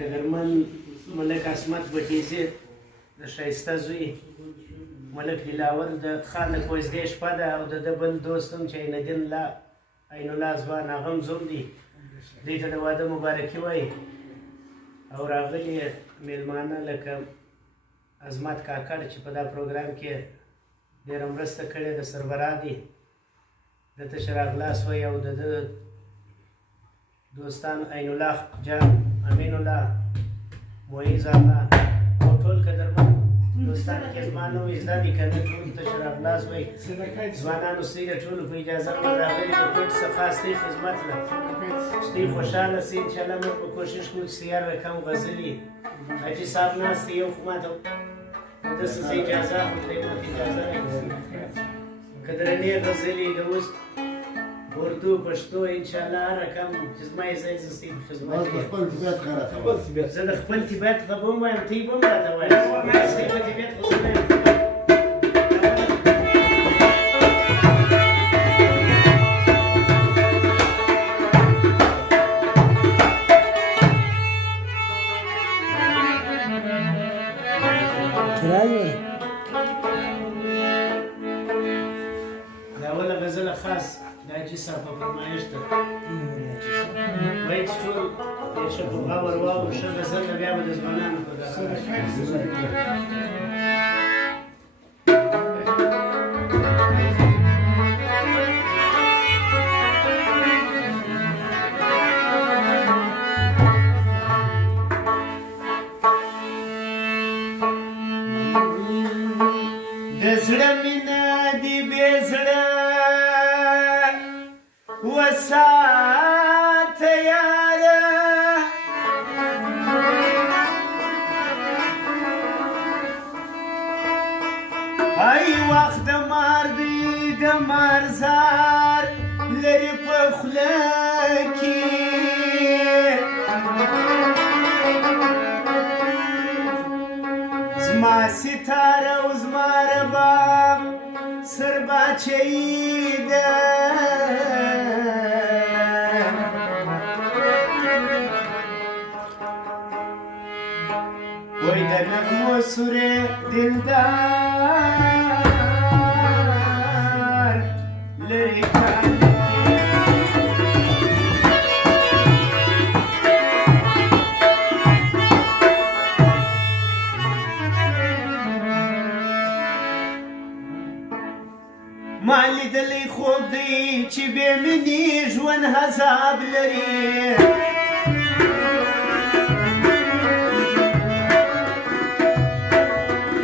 ډګرمن ملک عصمت بټیزي د ښایسته زوی ملک دلاور د خان د کوزدې شپه ده او د ده بل دوست هم چې عین الله ځوان هغه هم زوم دي دوی ته د واده مبارکي وایي او راغلي میلمانه لکه عظمت کاکړ چې په دا پروګرام کې ډېره مرسته کړې د سربراہ دي ده ته ښه راغلاست وایي او د ده دوستان عین الله جان امین الله معیز آقا او ټول قدرمن دوستان کې زما نوم زده دي که نه ټولو ته ښه راغلاست وایي ځوانانو ستاسې د ټولو په اجازه باندې راغلي د پټ څخه ستاسې خدمت له چې دوی خوشحاله سي انشاءالله موږ به کوشش کوو چې سیار رقم غزلي حاجي صاحب ناست دی یو خو ما ته داسې څه اجازه اخلو دی ما ته اجازه راکړي که درنې غزلي د اوس اردو پښتو انشاءالله هر رقم چې زما یې ځای زه ستاسې په خدمت کې زه د خپل طبیعت څخه به هم وایم ته یې به هم راته وایې ستاسې په طبیعت خو زه نه یم دا اوله غزله خاص د حاجي صاحب په فرمایش ده وایي چې ټول یې ښه په غور واورو ښه غزل ده بیا به د ځوانانو په ګټه د زړه مینه دې بې زړه وساته یاره ای وخت د مار دی د مارزار لري په خوله کې زما ستاره او زما رباب سرباچه‌ای ده وای د نغمو سوره دلدار لري ما لیدلی خوب دی چې بې مینې ژوند عذاب لري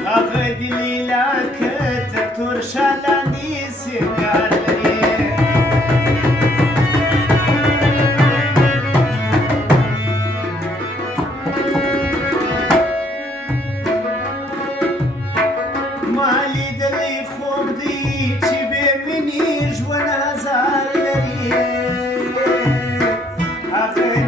هغه دې لیلا که تر تور شا لاندې سینګار لري ما لیدلی خوب دی چې بې مینې ژوند هزار لري هغه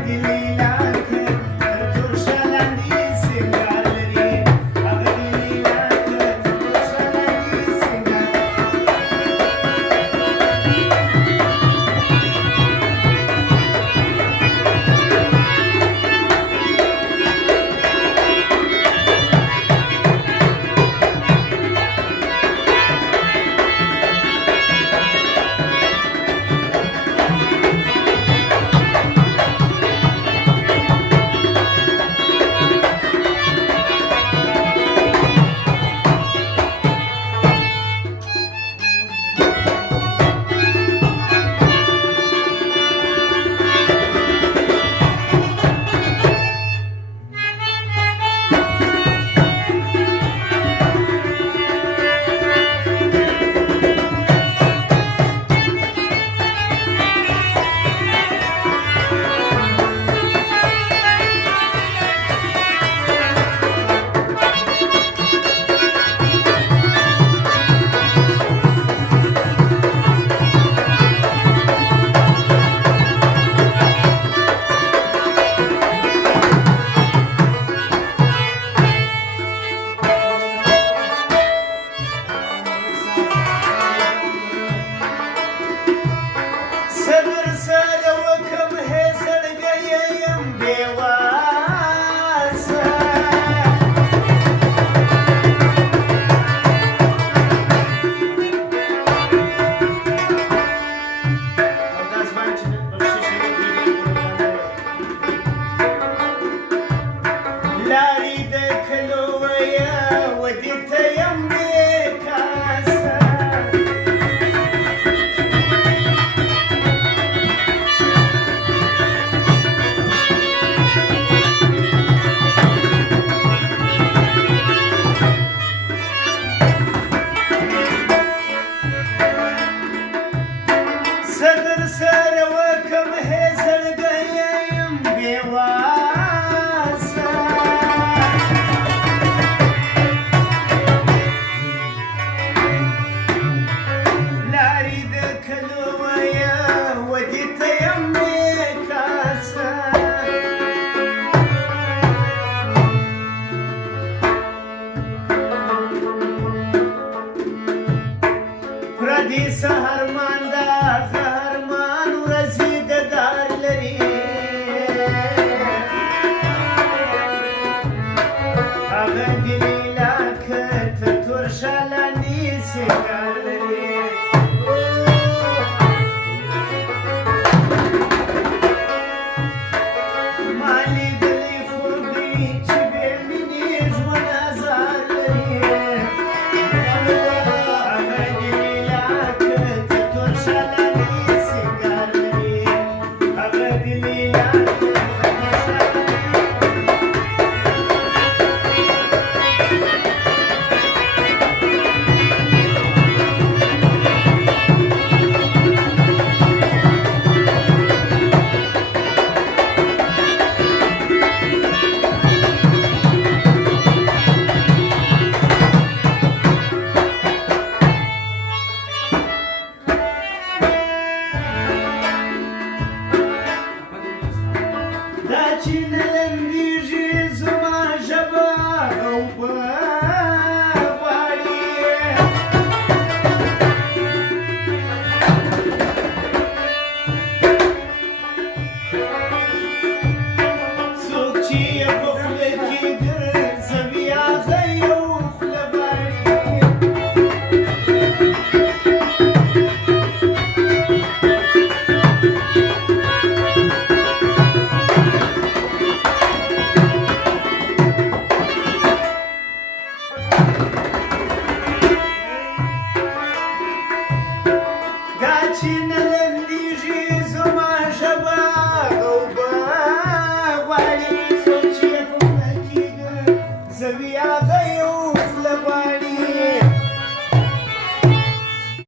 لنډیږي زما ژبه او په غواړي څوک چې